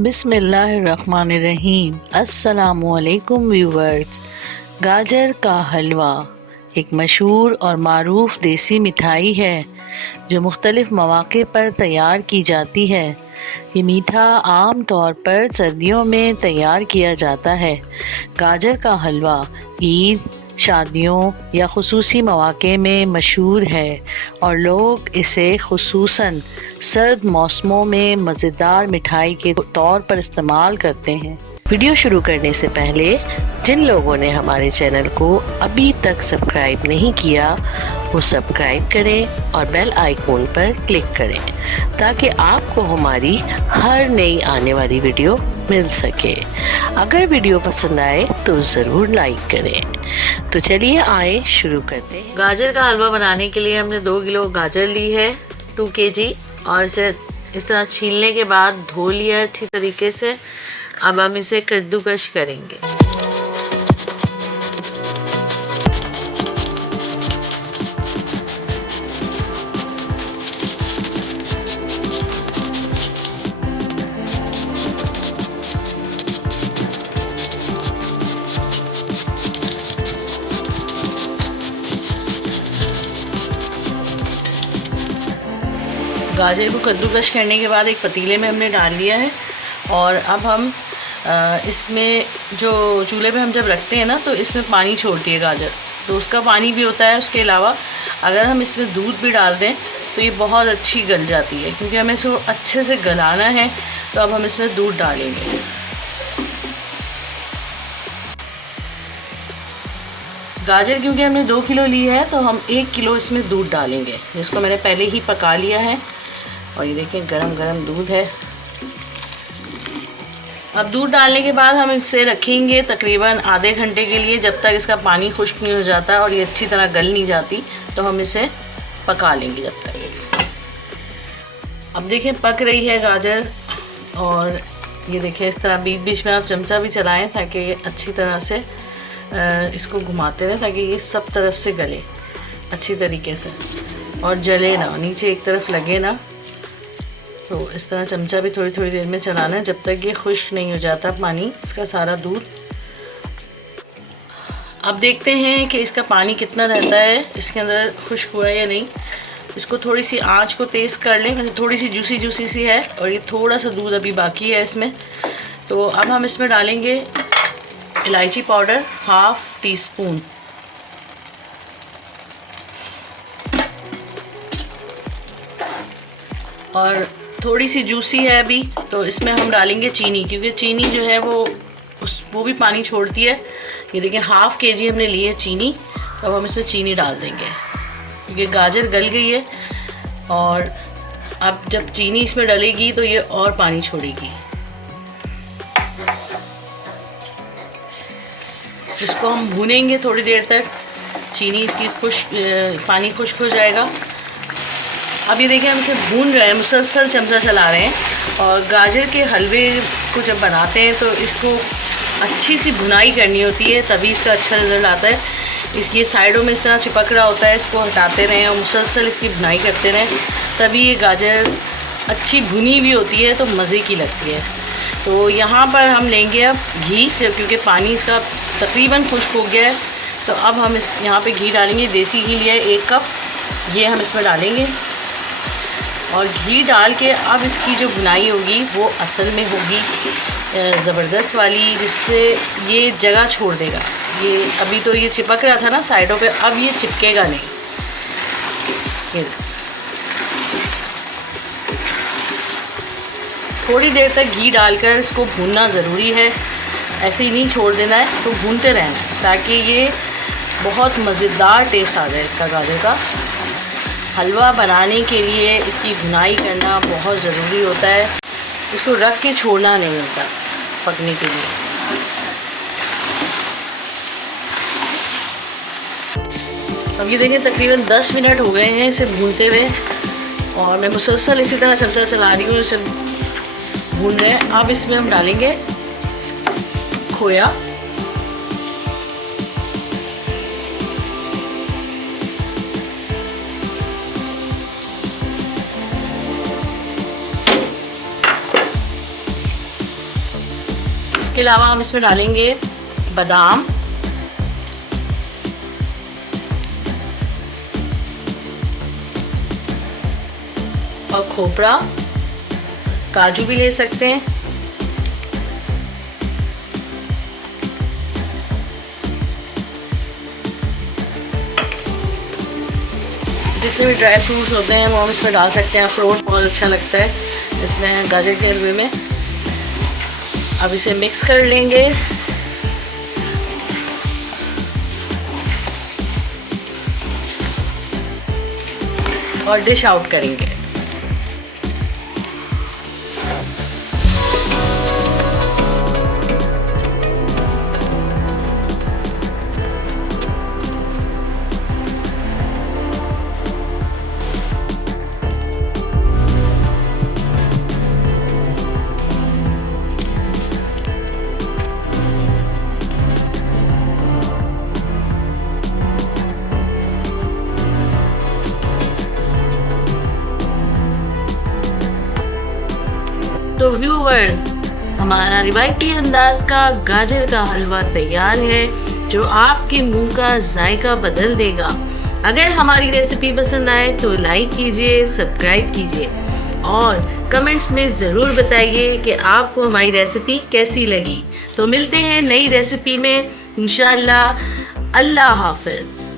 बिस्मिल्लाहिर्रहमानिर्रहीम। अस्सलामुअलैकुम व्यूवर्स। गाजर का हलवा एक मशहूर और मारूफ देसी मिठाई है जो मुख्तलिफ़ मौक़े पर तैयार की जाती है। ये मीठा आम तौर पर सर्दियों में तैयार किया जाता है। गाजर का हलवा ईद, शादियों या ख़ुसूसी मौक़े में मशहूर है और लोग इसे ख़ुसूसन सर्द मौसमों में मज़ेदार मिठाई के तौर पर इस्तेमाल करते हैं। वीडियो शुरू करने से पहले जिन लोगों ने हमारे चैनल को अभी तक सब्सक्राइब नहीं किया वो सब्सक्राइब करें और बेल आइकॉन पर क्लिक करें ताकि आपको हमारी हर नई आने वाली वीडियो मिल सके। अगर वीडियो पसंद आए तो ज़रूर लाइक करें। तो चलिए आए शुरू करते हैं। गाजर का हलवा बनाने के लिए हमने 2 किलो गाजर ली है, 2 kg, और इसे इस तरह छीलने के बाद धो लिया अच्छी तरीके से। अब हम इसे कद्दूकश करेंगे। गाजर को कद्दूकश करने के बाद एक पतीले में हमने डाल लिया है और अब हम इसमें जो चूल्हे पे हम जब रखते हैं ना तो इसमें पानी छोड़ती है गाजर, तो उसका पानी भी होता है। उसके अलावा अगर हम इसमें दूध भी डाल दें तो ये बहुत अच्छी गल जाती है, क्योंकि हमें इसको अच्छे से गलाना है। तो अब हम इसमें दूध डालेंगे। गाजर क्योंकि हमने 2 किलो ली है तो हम 1 किलो इसमें दूध डालेंगे, जिसको मैंने पहले ही पका लिया है। और ये देखें गरम गरम दूध है। अब दूध डालने के बाद हम इसे रखेंगे तकरीबन आधे घंटे के लिए, जब तक इसका पानी खुश्क नहीं हो जाता और ये अच्छी तरह गल नहीं जाती। तो हम इसे पका लेंगे जब तक। अब देखें पक रही है गाजर, और ये देखें इस तरह बीच बीच में आप चमचा भी चलाएं ताकि ये अच्छी तरह से इसको घुमाते रहें ताकि ये सब तरफ से गले अच्छी तरीके से और जले ना, नीचे एक तरफ लगे ना। तो इस तरह चमचा भी थोड़ी थोड़ी देर में चलाना है जब तक ये खुश्क नहीं हो जाता पानी, इसका सारा दूध। अब देखते हैं कि इसका पानी कितना रहता है, इसके अंदर खुश्क हुआ है या नहीं। इसको थोड़ी सी आंच को तेज़ कर लें, वैसे थोड़ी सी जूसी जूसी सी है और ये थोड़ा सा दूध अभी बाकी है इसमें। तो अब हम इसमें डालेंगे इलायची पाउडर 1/2 टीस्पून, और थोड़ी सी जूसी है अभी तो इसमें हम डालेंगे चीनी, क्योंकि चीनी जो है वो भी पानी छोड़ती है। ये देखिए 1/2 kg हमने ली है चीनी। तो अब हम इसमें चीनी डाल देंगे क्योंकि गाजर गल गई है, और अब जब चीनी इसमें डलेगी तो ये और पानी छोड़ेगी। इसको हम भूनेंगे थोड़ी देर तक, चीनी इसकी पानी खुश्क हो जाएगा। अब ये देखिए हम इसे भून रहे हैं, मुसलसल चमचा चला रहे हैं। और गाजर के हलवे को जब बनाते हैं तो इसको अच्छी सी भुनाई करनी होती है, तभी इसका अच्छा रिज़ल्ट आता है। इसकी साइडों में इस तरह चिपक रहा होता है, इसको हटाते रहें और मुसलसल इसकी भुनाई करते रहें, तभी ये गाजर अच्छी भुनी हुई होती है तो मज़े की लगती है। तो यहाँ पर हम लेंगे अब घी, क्योंकि पानी इसका तकरीबन खुश्क हो गया है। तो अब हम यहाँ पे घी डालेंगे। देसी घी लिया है 1 कप, ये हम इसमें डालेंगे। और घी डाल के अब इसकी जो भुनाई होगी वो असल में होगी ज़बरदस्त वाली, जिससे ये जगह छोड़ देगा। ये अभी तो ये चिपक रहा था ना साइडों पे, अब ये चिपकेगा नहीं। ये थोड़ी देर तक घी डालकर इसको भूनना ज़रूरी है, ऐसे ही नहीं छोड़ देना है, तो भूनते रहना है ताकि ये बहुत मज़ेदार टेस्ट आ जाए इसका। गाजर का हलवा बनाने के लिए इसकी भुनाई करना बहुत ज़रूरी होता है, इसको रख के छोड़ना नहीं होता पकने के लिए। अब ये देखिए तकरीबन 10 मिनट हो गए हैं इसे भूनते हुए, और मैं मुसलसल इसी तरह चमचा चला रही हूँ, इसे भून रहे हैं। अब इसमें हम डालेंगे खोया, इसके अलावा हम इसमें डालेंगे बादाम, और खोपरा, काजू भी ले सकते हैं। जितने भी ड्राई फ्रूट्स होते हैं वो हम इसमें डाल सकते हैं। अखरोट बहुत अच्छा लगता है इसमें गाजर के हलवे में। अब इसे मिक्स कर लेंगे। और डिश आउट करेंगे। तो व्यूवर्स, हमारा रिवायती अंदाज का गाजर का हलवा तैयार है, जो आपके मुंह का जायका बदल देगा। अगर हमारी रेसिपी पसंद आए तो लाइक कीजिए, सब्सक्राइब कीजिए और कमेंट्स में ज़रूर बताइए कि आपको हमारी रेसिपी कैसी लगी। तो मिलते हैं नई रेसिपी में इंशाअल्लाह। अल्लाह हाफ़िज़।